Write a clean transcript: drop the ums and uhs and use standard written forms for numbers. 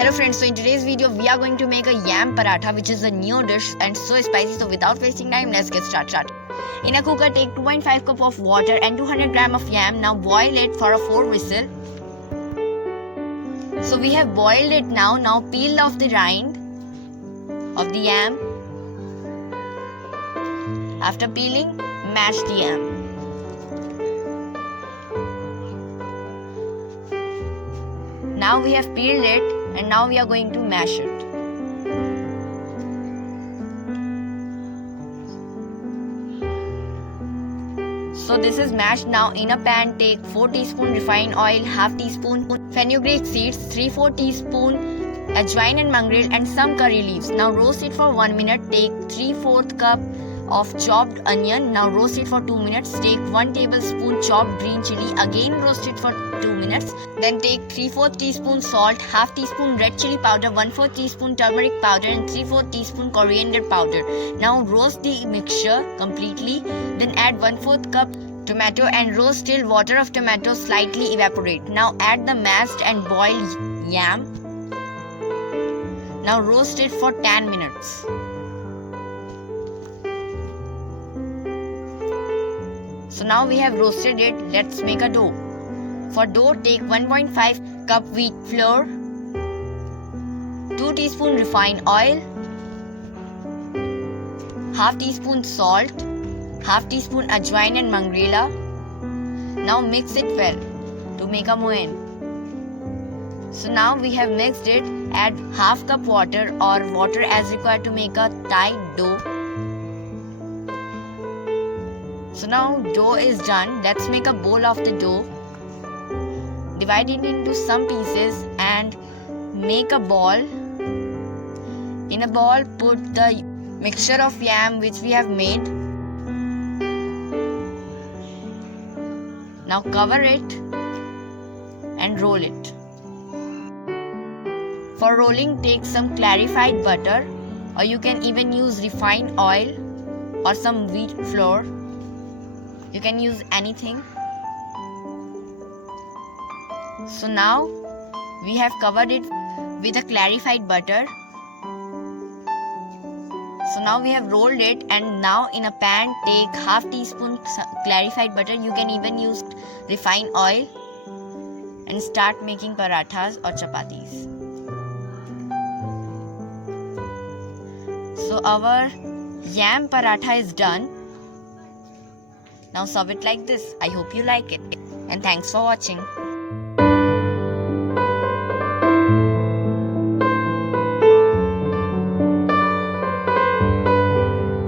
Hello friends, so in today's video we are going to make a yam paratha, which is a new dish and so spicy. So without wasting time, let's get started. In a cooker, take 2.5 cup of water and 200 gram of yam. Now boil it for a 4 whistle. So we have boiled it now. Now peel off the rind of the yam. After peeling, mash the yam. Now we have peeled it and now we are going to mash it. So this is mashed. Now in a pan, take 4 teaspoon refined oil, half teaspoon fenugreek seeds, 3/4 teaspoon ajwain and mongrel and some curry leaves. Now roast it for 1 minute. Take 3/4 cup of chopped onion. Now roast it for 2 minutes. Take 1 tablespoon chopped green chili. Again roast it for 2 minutes. Then take 3/4 teaspoon salt, half teaspoon red chili powder, 1/4 teaspoon turmeric powder and 3/4 teaspoon coriander powder. Now roast the mixture completely. Then add 1/4 cup tomato and roast till water of tomato slightly evaporate. Now add the mashed and boiled yam. Now roast it for 10 minutes. So now we have roasted it. Let's make a dough. For dough, take 1.5 cup wheat flour, 2 teaspoon refined oil, half teaspoon salt, half teaspoon ajwain and mongrel. Now mix it well to make a moen. So now we have mixed it. Add half cup water or water as required to make a tight dough. So now dough is done. Let's make a bowl of the dough. Divide it into some pieces and make a ball. In a ball, put the mixture of yam which we have made. Now cover it and roll it. For rolling, take some clarified butter, or you can even use refined oil or some wheat flour. You can use anything. So now we have covered it with a clarified butter. So now we have rolled it, and now in a pan take half teaspoon clarified butter. You can even use refined oil and start making parathas or chapatis. So our yam paratha is done. Now serve it like this. I hope you like it, and thanks for watching.